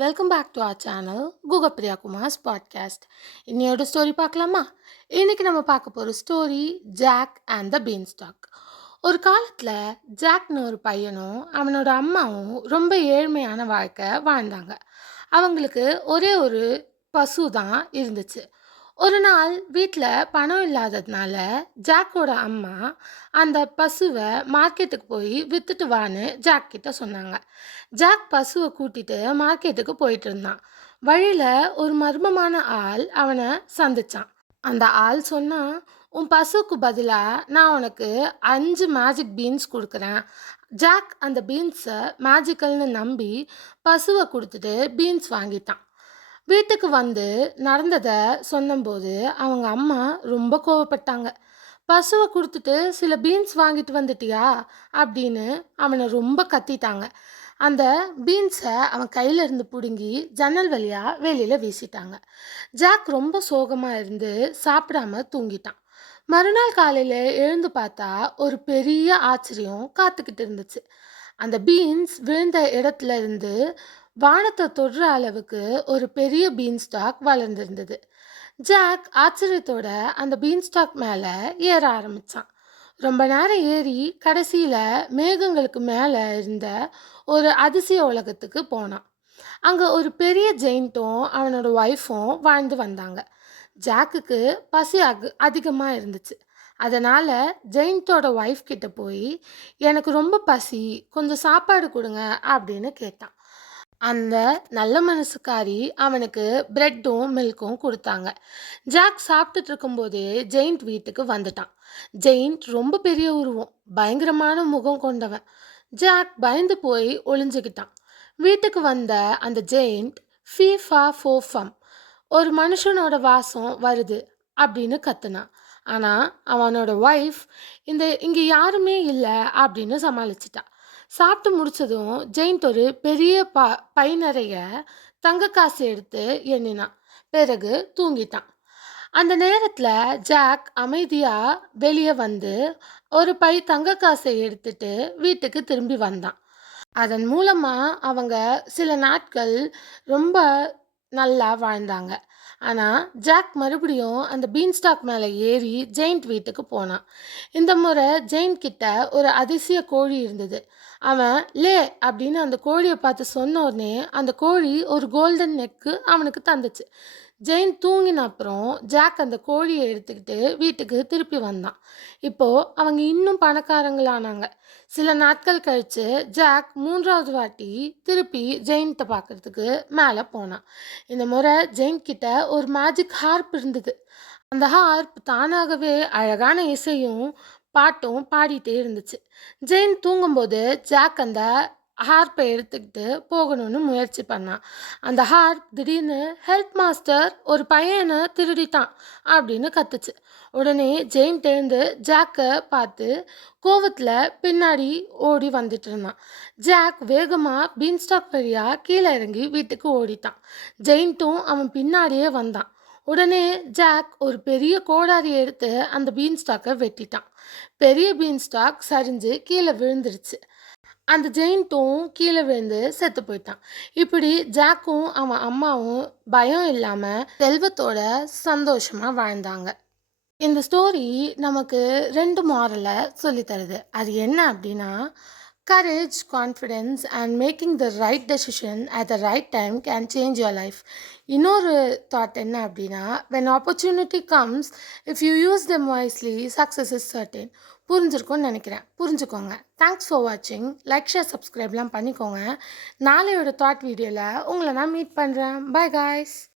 Welcome back to our channel Guhapriya Kumar's podcast. இன்னையோட story பார்க்கலாமா? இன்னைக்கு நம்ம பார்க்க போகிற story Jack and the beanstalk. ஒரு காலத்தில் ஜாக்னு ஒரு பையனும் அவனோட அம்மாவும் ரொம்ப ஏழ்மையான வாழ்க்கை வாழ்ந்தாங்க. அவங்களுக்கு ஒரே ஒரு பசு தான் இருந்துச்சு. ஒரு நாள் வீட்டில் பணம் இல்லாததுனால ஜாக்கோட அம்மா அந்த பசுவை மார்க்கெட்டுக்கு போய் வித்துட்டு வான்னு ஜாக் கிட்ட சொன்னாங்க. ஜாக் பசுவை கூட்டிட்டு மார்க்கெட்டுக்கு போயிட்டு இருந்தான். வழியில் ஒரு மர்மமான ஆள் அவனை சந்திச்சான். அந்த ஆள் சொன்னா, உன் பசுக்கு பதிலாக நான் உனக்கு 5 மேஜிக் பீன்ஸ் கொடுக்குறேன். ஜாக் அந்த பீன்ஸை மேஜிக்கல்னு நம்பி பசுவை கொடுத்துட்டு பீன்ஸ் வாங்கிட்டான். வீட்டுக்கு வந்து நடந்ததை சொன்னபோது அவங்க அம்மா ரொம்ப கோவப்பட்டாங்க. பசுவை கொடுத்துட்டு சில பீன்ஸ் வாங்கிட்டு வந்துட்டியா அப்படின்னு அவனை ரொம்ப கத்திட்டாங்க. அந்த பீன்ஸை அவன் கையில இருந்து பிடுங்கி ஜன்னல் வழியா வெளியில வீசிட்டாங்க. ஜாக் ரொம்ப சோகமா இருந்து சாப்பிடாம தூங்கிட்டான். மறுநாள் காலையில எழுந்து பார்த்தா ஒரு பெரிய ஆச்சரியம் காத்துக்கிட்டு இருந்துச்சு. அந்த பீன்ஸ் விழுந்த இடத்துல இருந்து வானத்தை தொடுற அளவுக்கு ஒரு பெரிய பீன் ஸ்டாக் வளர்ந்திருந்தது. ஜாக் ஆச்சரியத்தோட அந்த பீன் ஸ்டாக் மேலே ஏற ஆரம்பிச்சான். ரொம்ப நேரம் ஏறி கடைசியில மேகங்களுக்கு மேலே இருந்த ஒரு அதிசய உலகத்துக்கு போனான். அங்க ஒரு பெரிய ஜெயிண்ட்டும் அவனோட ஒய்ஃபும் வாழ்ந்து வந்தாங்க. ஜாக்குக்கு பசி அதிகமா இருந்துச்சு. அதனால ஜெயிண்ட்டோட ஒய்ஃப் கிட்ட போய், எனக்கு ரொம்ப பசி, கொஞ்சம் சாப்பாடு கொடுங்க அப்படின்னு கேட்டான். அந்த நல்ல மனசுக்காரி அவனுக்கு பிரெட்டும் மில்க்கும் கொடுத்தாங்க. ஜாக் சாப்பிட்டுட்டு இருக்கும்போதே ஜெயிண்ட் வீட்டுக்கு வந்துட்டான். ஜெயிண்ட் ரொம்ப பெரிய உருவம், பயங்கரமான முகம் கொண்டவன். ஜாக் பயந்து போய் ஒளிஞ்சுக்கிட்டான். வீட்டுக்கு வந்த அந்த ஜெயிண்ட் ஃபீ ஃபா ஃபோ ஃபம், ஒரு மனுஷனோட வாசம் வருது அப்படின்னு கத்துனான். ஆனால் அவனோட ஒய்ஃப் இங்கே யாருமே இல்லை அப்படின்னு சமாளிச்சிட்டா. சாப்பிட்டு முடிச்சதும் ஜெயிண்ட் ஒரு பெரிய பை நிறைய தங்க காசு எடுத்து எண்ணினான். பிறகு தூங்கிட்டான். அந்த நேரத்தில் ஜாக் அமைதியாக வெளியே வந்து ஒரு பை தங்க காசை எடுத்துட்டு வீட்டுக்கு திரும்பி வந்தான். அதன் மூலமாக அவங்க சில நாட்கள் ரொம்ப நல்லா வாழ்ந்தாங்க. ஆனால் ஜாக் மறுபடியும் அந்த பீன்ஸ்டாக் மேலே ஏறி ஜெயிண்ட் வீட்டுக்கு போனான். இந்த முறை ஜெயிண்ட் கிட்ட ஒரு அதிசய கோழி இருந்தது. அவன் லே அப்படின்னு அந்த கோழியை பார்த்து சொன்ன உடனே அந்த கோழி ஒரு கோல்டன் நெக்கு அவனுக்கு தந்துச்சு. ஜெயின் தூங்கின அப்புறம் ஜாக் அந்த கோழியை எடுத்துக்கிட்டு வீட்டுக்கு திருப்பி வந்தான். இப்போ அவங்க இன்னும் பணக்காரங்களானாங்க. சில நாட்கள் கழிச்சு ஜாக் 3வது வாட்டி திருப்பி ஜெயின்ட்ட பார்க்கறதுக்கு மேலே போனான். இந்த முறை ஜெயின் கிட்ட ஒரு மேஜிக் ஹார்ப் இருந்தது. அந்த ஹார்ப் தானாகவே அழகான இசையும் பாட்டும் பாடிட்டே இருந்துச்சு. ஜெயின் தூங்கும்போது ஜாக் அந்த ஹார்ப்பை எடுத்துக்கிட்டு போகணும்னு முயற்சி பண்ணான். அந்த ஹார்ப் திடீர்னு ஹெல்ப் மாஸ்டர், ஒரு பையனை திருடிட்டான் அப்படின்னு கத்துச்சு. உடனே ஜெயின் எழுந்து ஜாக்கை பார்த்து கோவத்தில் பின்னாடி ஓடி வந்துட்டு இருந்தான். ஜாக் வேகமாக பீன்ஸ்டாக் வழியாக கீழே இறங்கி வீட்டுக்கு ஓடிட்டான். ஜெயின்ட்டும் அவன் பின்னாடியே வந்தான். உடனே ஜாக் ஒரு பெரிய கோடாரியை எடுத்து அந்த பீன்ஸ்டாக்கை வெட்டிட்டான். பெரிய பீன்ஸ்டாக் சரிஞ்சு கீழே விழுந்துருச்சு. அந்த ஜெயிண்ட்டும் கீழே விழுந்து செத்து போயிட்டான். இப்படி ஜாக்கும் அவன் அம்மாவும் பயம் இல்லாமல் செல்வத்தோட சந்தோஷமாக வாழ்ந்தாங்க. இந்த ஸ்டோரி நமக்கு 2 மாரலை சொல்லித்தருது. அது என்ன அப்படின்னா, courage, confidence and making the right decision at the right time can change your life. இன்னொரு தாட் என்ன அப்படின்னா, when opportunity comes, if you use them wisely, success is certain. புரிஞ்சிருக்கும்னு நினைக்கிறேன். புரிஞ்சுக்கோங்க. தேங்க்ஸ் ஃபார் வாட்சிங். லைக், ஷேர், சப்ஸ்கிரைப்லாம் பண்ணிக்கோங்க. நாளையோட thought வீடியோவில் உங்களை நான் மீட் பண்ணுறேன். By guys.